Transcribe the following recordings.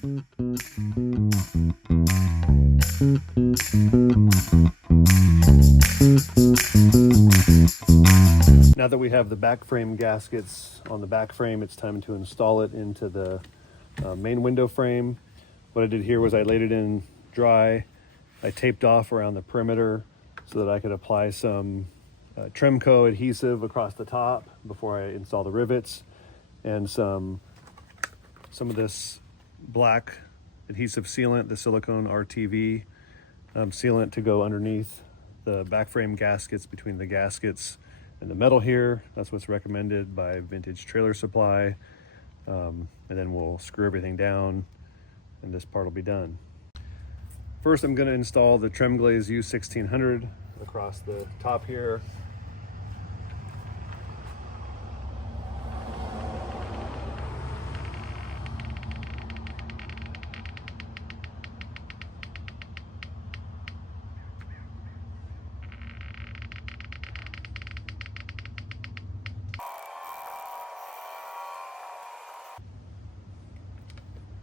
Now that we have the back frame gaskets on the back frame, it's time to install it into the main window frame. What I did here was I laid it in dry. I taped off around the perimeter so that I could apply some Trimco adhesive across the top before I install the rivets, and some of this black adhesive sealant, the silicone RTV sealant, to go underneath the back frame gaskets, between the gaskets and the metal here. That's what's recommended by Vintage Trailer Supply. And then we'll screw everything down and this part will be done. First, I'm going to install the Tremglaze U1600 across the top here.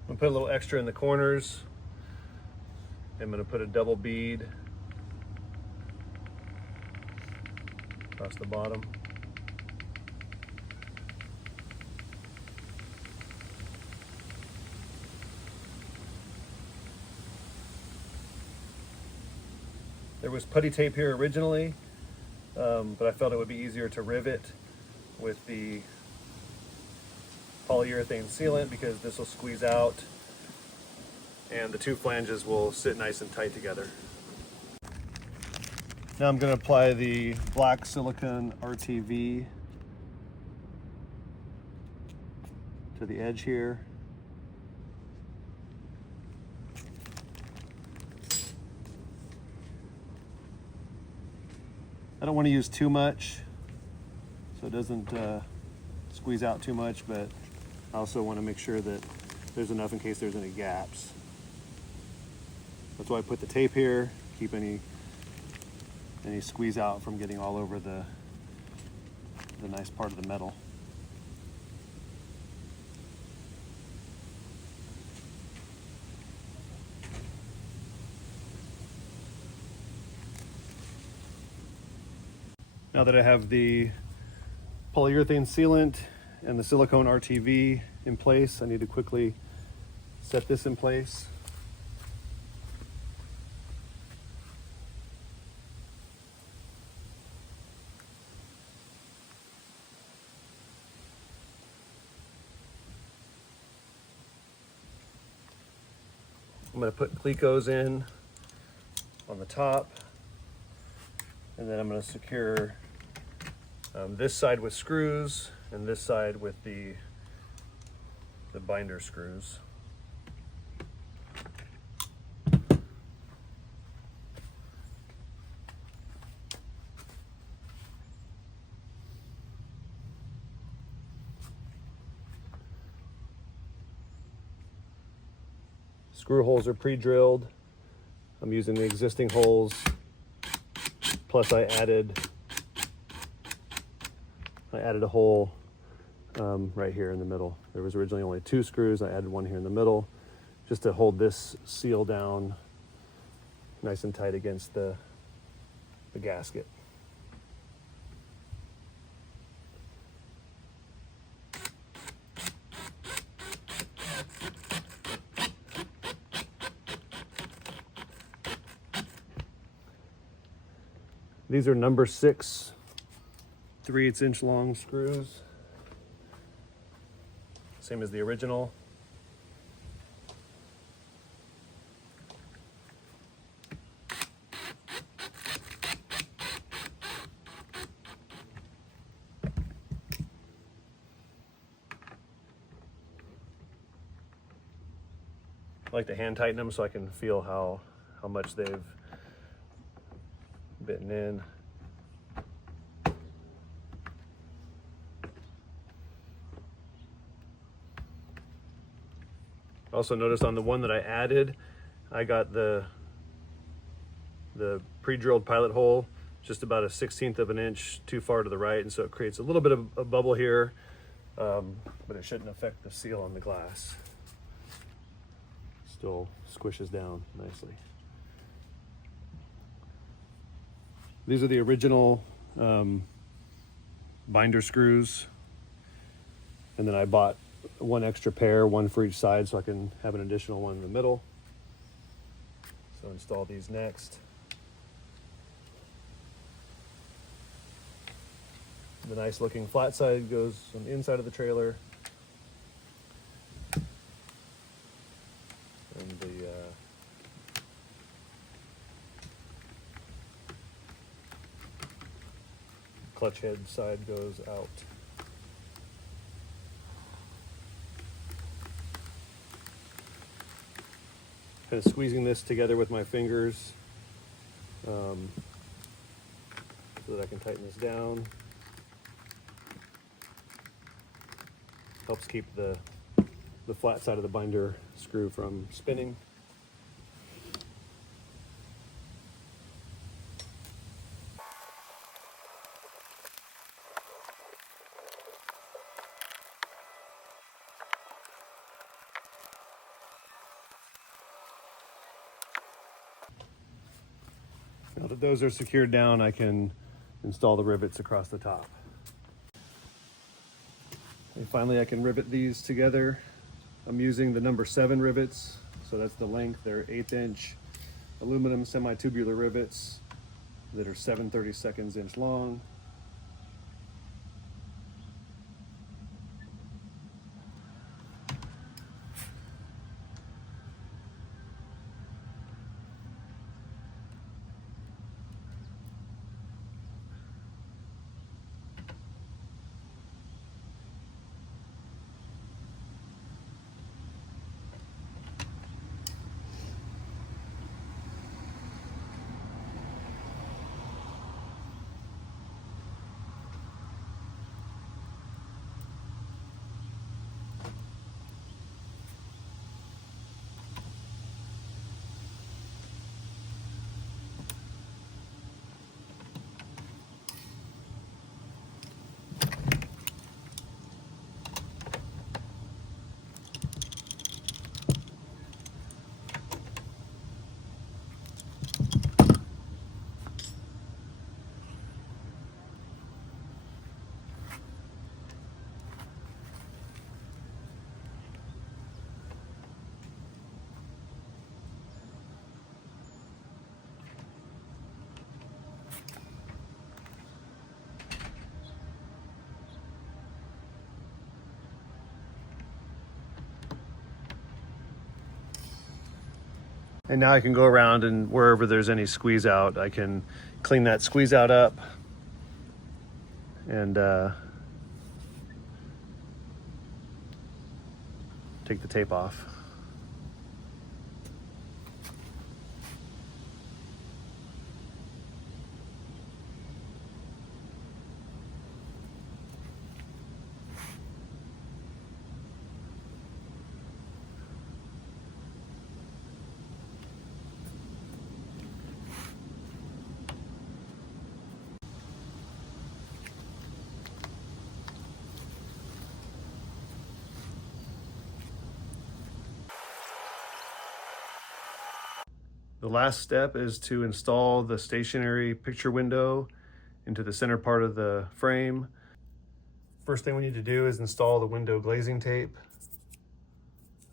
I'm gonna put a little extra in the corners. I'm gonna put a double bead across the bottom. There was putty tape here originally, but I felt it would be easier to rivet with the polyurethane sealant because this will squeeze out and the two flanges will sit nice and tight together. Now I'm going to apply the black silicone RTV to the edge here. I don't want to use too much so it doesn't squeeze out too much, but I also want to make sure that there's enough in case there's any gaps. That's why I put the tape here, keep any squeeze out from getting all over the nice part of the metal. Now that I have the polyurethane sealant and the silicone RTV in place, I need to quickly set this in place. I'm going to put Clecos in on the top, and then I'm going to secure this side with screws and this side with the binder screws. Screw holes are pre-drilled. I'm using the existing holes, plus I added a hole right here in the middle. There was originally only 2 screws. I added one here in the middle just to hold this seal down nice and tight against the gasket. These are number 6 3/8" long screws, same as the original. I like to hand tighten them so I can feel how much they've bitten in. Also notice on the one that I added, I got the pre-drilled pilot hole just about a 1/16 of an inch too far to the right, and so it creates a little bit of a bubble here, but it shouldn't affect the seal on the glass. Still squishes down nicely. These are the original binder screws, and then I bought one extra pair, one for each side, so I can have an additional one in the middle. So install these next. The nice looking flat side goes on the inside of the trailer, and the clutch head side goes out. Kind of squeezing this together with my fingers so that I can tighten this down. Helps keep the flat side of the binder screw from spinning. Now that those are secured down, I can install the rivets across the top. And finally, I can rivet these together. I'm using the number 7 rivets, so that's the length. They're 1/8" aluminum semi-tubular rivets that are 7/32 inch long. And now I can go around, and wherever there's any squeeze out, I can clean that squeeze out up and take the tape off. The last step is to install the stationary picture window into the center part of the frame. First thing we need to do is install the window glazing tape,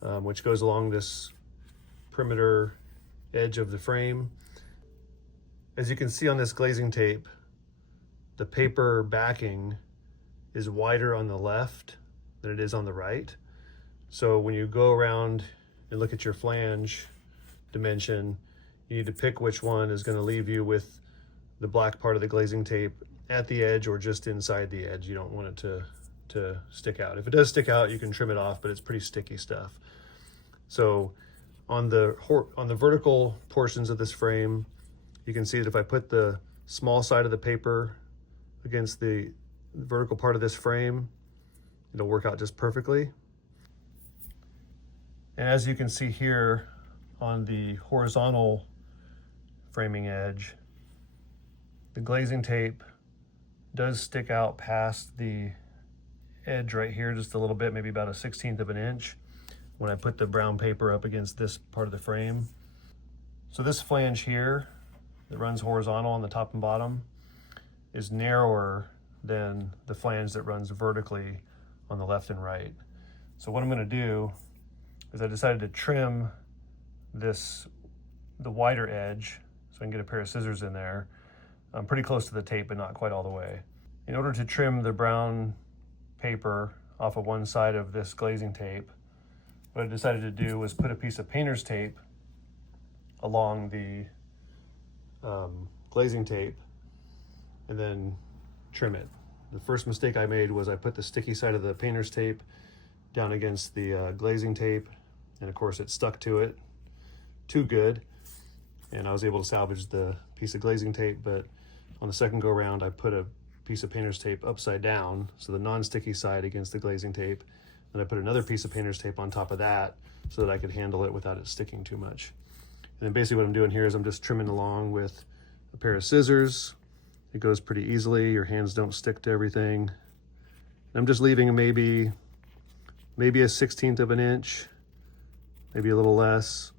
which goes along this perimeter edge of the frame. As you can see on this glazing tape, the paper backing is wider on the left than it is on the right. So when you go around and look at your flange dimension, you need to pick which one is going to leave you with the black part of the glazing tape at the edge or just inside the edge. You don't want it to stick out. If it does stick out, you can trim it off, but it's pretty sticky stuff. So on the vertical portions of this frame, you can see that if I put the small side of the paper against the vertical part of this frame, it'll work out just perfectly. And as you can see here on the horizontal framing edge, the glazing tape does stick out past the edge right here just a little bit, maybe about 1/16 of an inch. when I put the brown paper up against this part of the frame. So this flange here that runs horizontal on the top and bottom is narrower than the flange that runs vertically on the left and right. So what I'm going to do is I decided to trim the wider edge so I can get a pair of scissors in there. I'm pretty close to the tape, but not quite all the way. In order to trim the brown paper off of one side of this glazing tape, what I decided to do was put a piece of painter's tape along the glazing tape and then trim it. The first mistake I made was I put the sticky side of the painter's tape down against the glazing tape, and of course it stuck to it too good, and I was able to salvage the piece of glazing tape. But on the second go round, I put a piece of painter's tape upside down, so the non-sticky side against the glazing tape, and I put another piece of painter's tape on top of that so that I could handle it without it sticking too much. And then basically what I'm doing here is I'm just trimming along with a pair of scissors. It goes pretty easily, your hands don't stick to everything. And I'm just leaving maybe a 1/16 of an inch, maybe a little less.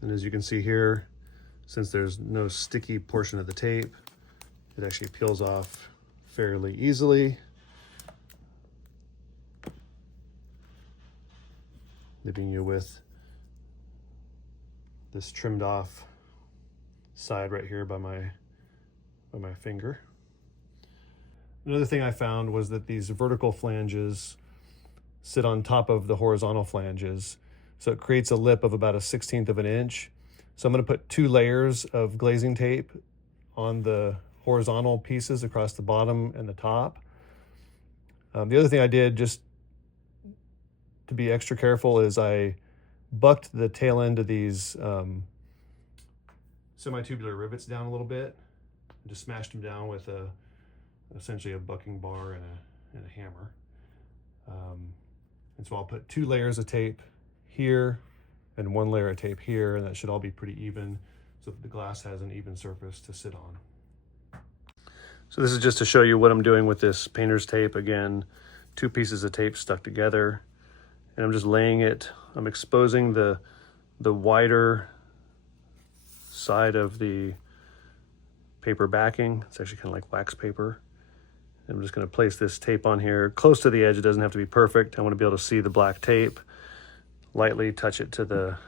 And as you can see here, since there's no sticky portion of the tape, it actually peels off fairly easily. Leaving you with this trimmed off side right here by my finger. Another thing I found was that these vertical flanges sit on top of the horizontal flanges. So it creates a lip of about a 1/16 of an inch. So I'm going to put 2 layers of glazing tape on the horizontal pieces across the bottom and the top. The other thing I did, just to be extra careful, is I bucked the tail end of these semi-tubular rivets down a little bit, and just smashed them down with essentially a bucking bar and a hammer. And so I'll put 2 layers of tape here and 1 layer of tape here, and that should all be pretty even so that the glass has an even surface to sit on. So this is just to show you what I'm doing with this painter's tape. Again, 2 pieces of tape stuck together, and I'm just laying it. I'm exposing the wider side of the paper backing. It's actually kind of like wax paper. I'm just going to place this tape on here close to the edge. It doesn't have to be perfect. I want to be able to see the black tape. Lightly touch it to the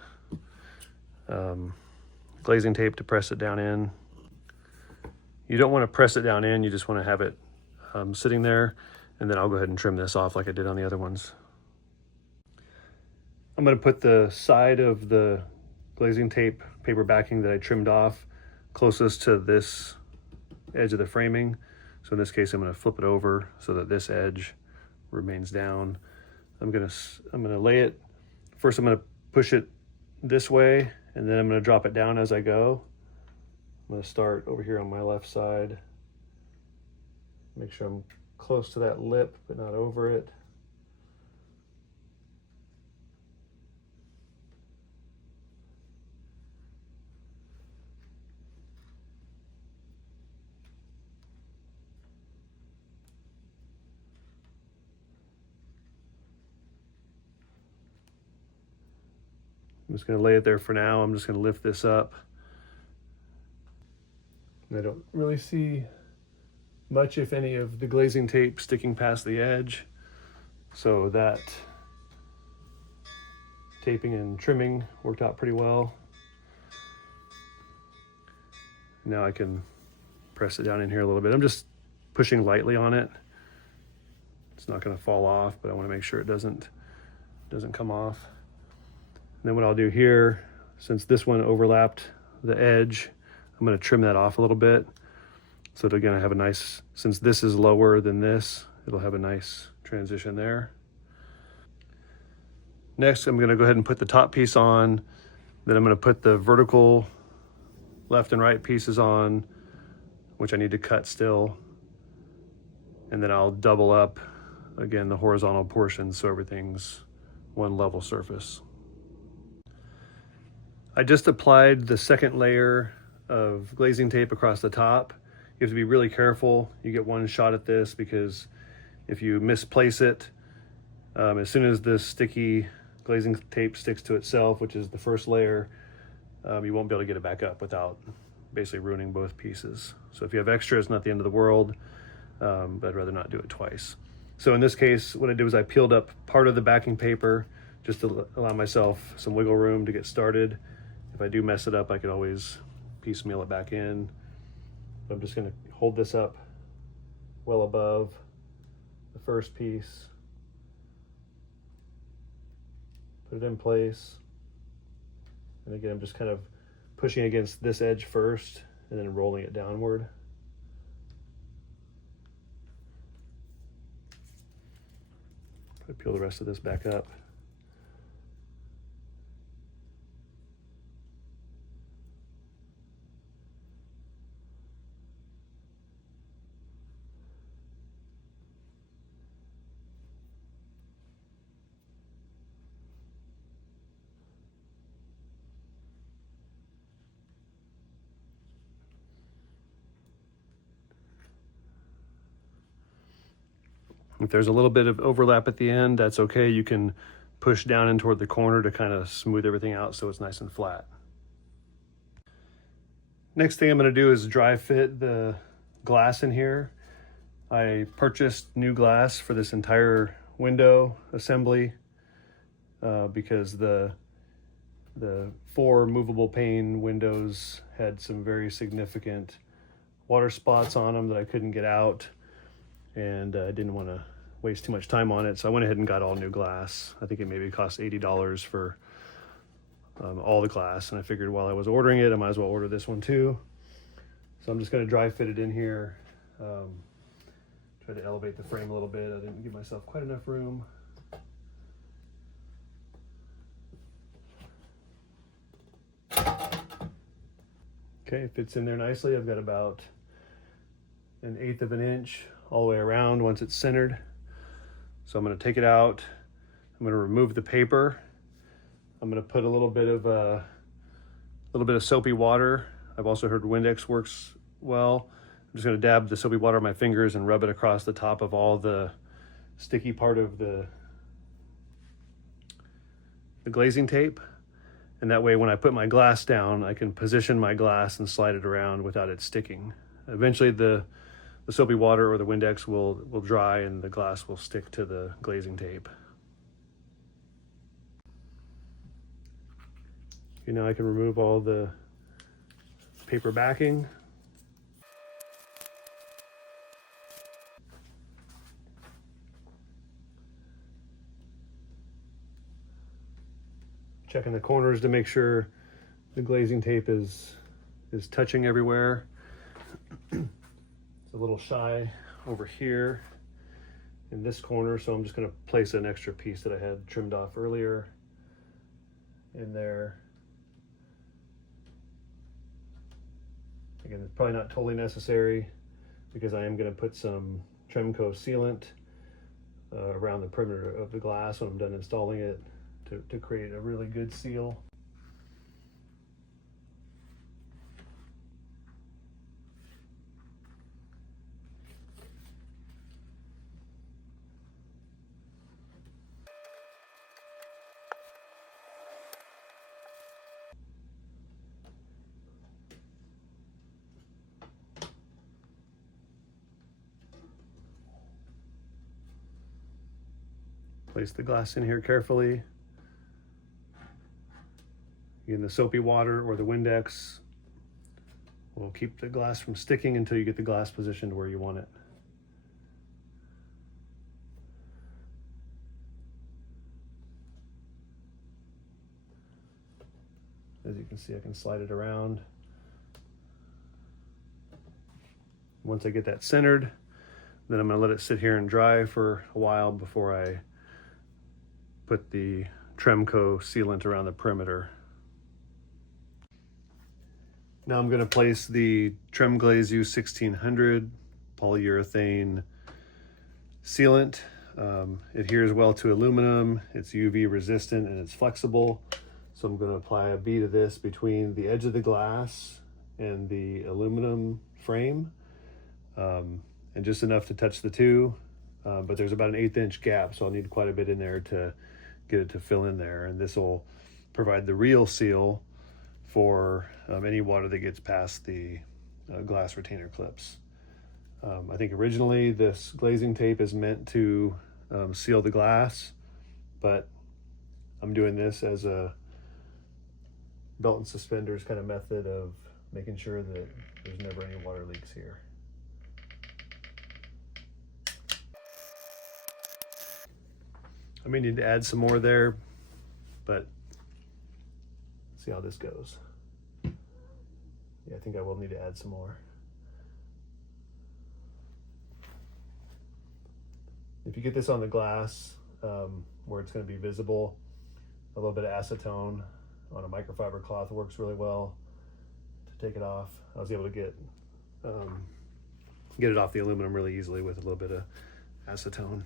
glazing tape to press it down in. You don't want to press it down in, you just want to have it sitting there, and then I'll go ahead and trim this off like I did on the other ones. I'm going to put the side of the glazing tape paper backing that I trimmed off closest to this edge of the framing. So in this case, I'm going to flip it over so that this edge remains down. I'm going to lay it. First, I'm going to push it this way, and then I'm going to drop it down as I go. I'm going to start over here on my left side. Make sure I'm close to that lip, but not over it. I'm just going to lay it there for now. I'm just going to lift this up. And I don't really see much, if any, of the glazing tape sticking past the edge. So that taping and trimming worked out pretty well. Now I can press it down in here a little bit. I'm just pushing lightly on it. It's not going to fall off, but I want to make sure it doesn't come off. And then what I'll do here, since this one overlapped the edge, I'm going to trim that off a little bit. So that, again, I have a nice, since this is lower than this, it'll have a nice transition there. Next, I'm going to go ahead and put the top piece on. Then I'm going to put the vertical left and right pieces on, which I need to cut still. And then I'll double up, again, the horizontal portions so everything's one level surface. I just applied the second layer of glazing tape across the top. You have to be really careful. You get one shot at this because If you misplace it, as soon as this sticky glazing tape sticks to itself, which is the first layer, you won't be able to get it back up without basically ruining both pieces. So if you have extra, it's not the end of the world, but I'd rather not do it twice. So in this case, what I did was I peeled up part of the backing paper just to allow myself some wiggle room to get started. If I do mess it up, I could always piecemeal it back in. But I'm just gonna hold this up well above the first piece, put it in place. And again, I'm just kind of pushing against this edge first and then rolling it downward. Peel the rest of this back up. If there's a little bit of overlap at the end, that's okay. You can push down in toward the corner to kind of smooth everything out so it's nice and flat. Next thing I'm going to do is dry fit the glass in here. I purchased new glass for this entire window assembly because the 4 movable pane windows had some very significant water spots on them that I couldn't get out, and I didn't want to waste too much time on it, so I went ahead and got all new glass. I think it maybe cost $80 for all the glass, and I figured while I was ordering it, I might as well order this one too. So I'm just going to dry fit it in here. Try to elevate the frame a little bit. I didn't give myself quite enough room. Okay, it fits in there nicely. I've got about 1/8 of an inch all the way around once it's centered. So I'm going to take it out. I'm going to remove the paper. I'm going to put a little bit of soapy water. I've also heard Windex works well. I'm just going to dab the soapy water on my fingers and rub it across the top of all the sticky part of the glazing tape. And that way when I put my glass down, I can position my glass and slide it around without it sticking. Eventually the soapy water or the Windex will dry and the glass will stick to the glazing tape. Okay, now I can remove all the paper backing. Checking the corners to make sure the glazing tape is touching everywhere. It's a little shy over here in this corner, so I'm just going to place an extra piece that I had trimmed off earlier in there. Again, it's probably not totally necessary because I am going to put some Tremco sealant around the perimeter of the glass when I'm done installing it to create a really good seal. Place the glass in here carefully. Again, the soapy water or the Windex will keep the glass from sticking until you get the glass positioned where you want it. As you can see, I can slide it around. Once I get that centered, then I'm going to let it sit here and dry for a while before I put the Tremco sealant around the perimeter. Now I'm going to place the Tremglaze U1600 polyurethane sealant. It adheres well to aluminum, it's UV resistant, and it's flexible. So I'm going to apply a bead of this between the edge of the glass and the aluminum frame, and just enough to touch the two. but there's about an 1/8 inch gap, so I'll need quite a bit in there to get it to fill in there, and this will provide the real seal for any water that gets past the glass retainer clips. I think originally this glazing tape is meant to seal the glass, but I'm doing this as a belt and suspenders kind of method of making sure that there's never any water leaks here. I may need to add some more there, but see how this goes. Yeah, I think I will need to add some more. If you get this on the glass where it's going to be visible, a little bit of acetone on a microfiber cloth works really well to take it off. I was able to get it off the aluminum really easily with a little bit of acetone.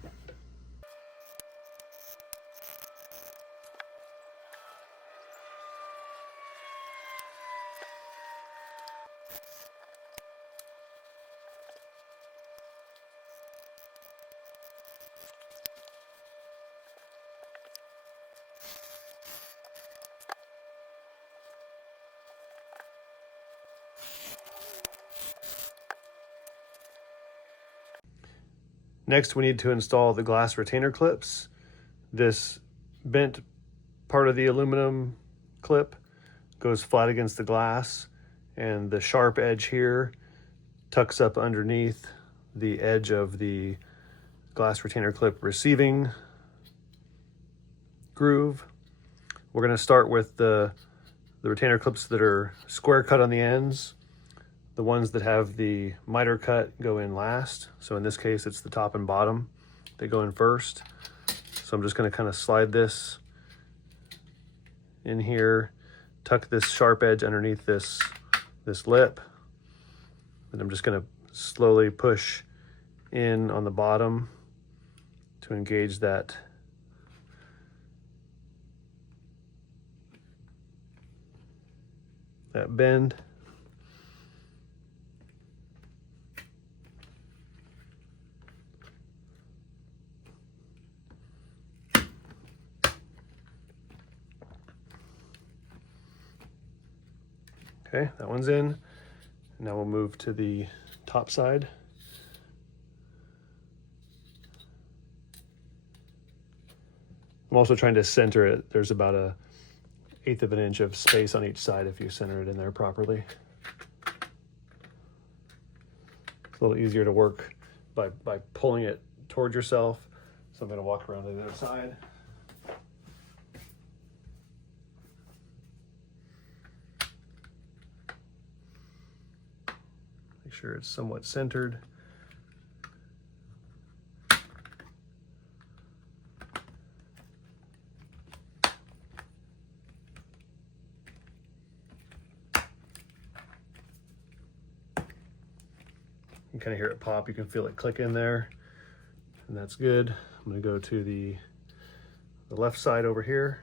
Next, we need to install the glass retainer clips. This bent part of the aluminum clip goes flat against the glass, and the sharp edge here tucks up underneath the edge of the glass retainer clip receiving groove. We're going to start with the retainer clips that are square cut on the ends. The ones that have the miter cut go in last. So in this case, it's the top and bottom that go in first. So I'm just going to kind of slide this in here, tuck this sharp edge underneath this lip, and I'm just going to slowly push in on the bottom to engage that bend. Okay, that one's in. Now we'll move to the top side. I'm also trying to center it. There's about a 1/8 of an inch of space on each side if you center it in there properly. It's a little easier to work by pulling it towards yourself. So I'm going to walk around to the other side. Make sure it's somewhat centered. You can kind of hear it pop. You can feel it click in there, and that's good. I'm going to go to the left side over here.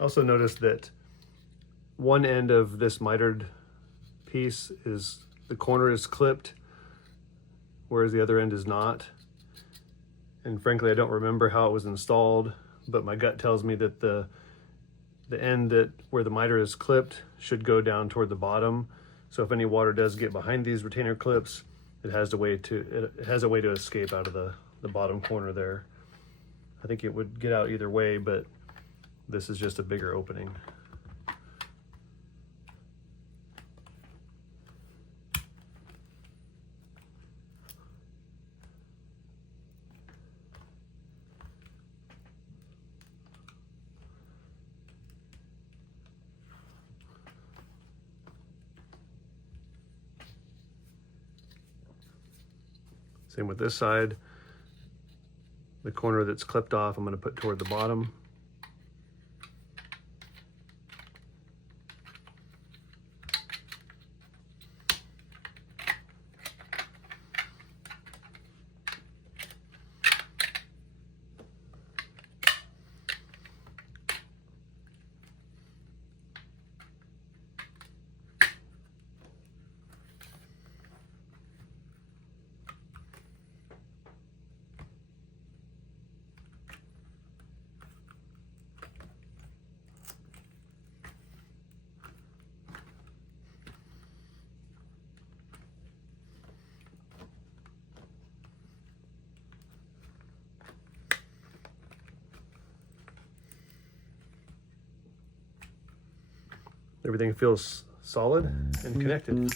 I also noticed that one end of this mitered piece is, the corner is clipped, whereas the other end is not. And frankly, I don't remember how it was installed, but my gut tells me that the end where the miter is clipped should go down toward the bottom. So if any water does get behind these retainer clips, it has a way to escape out of the bottom corner there. I think it would get out either way, but this is just a bigger opening. Same with this side. The corner that's clipped off, I'm going to put toward the bottom. Everything feels solid and connected.